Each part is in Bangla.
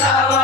যাওয়া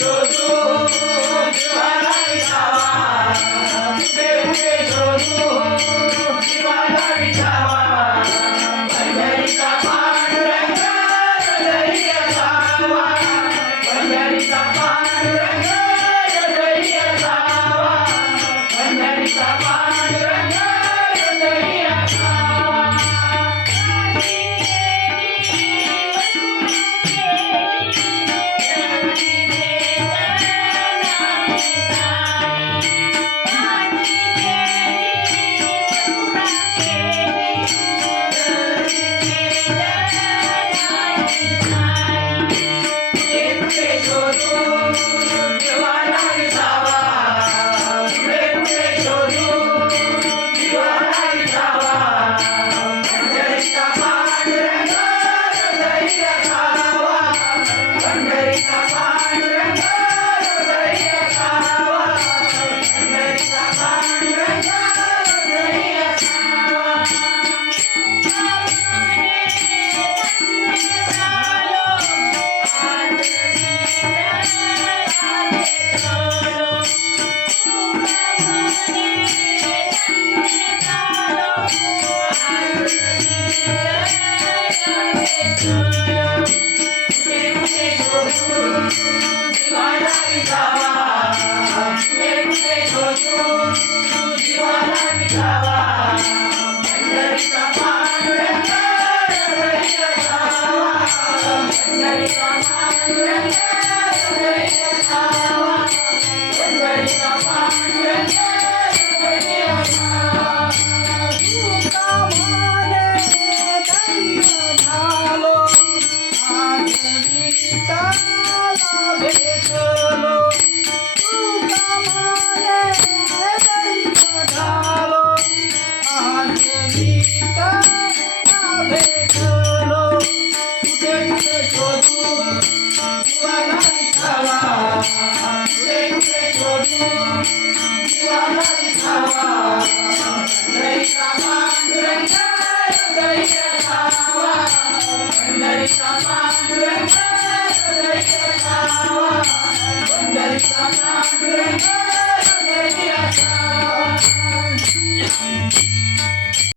শুধু জোয়ারাই যাওয়া। Lord. Bye.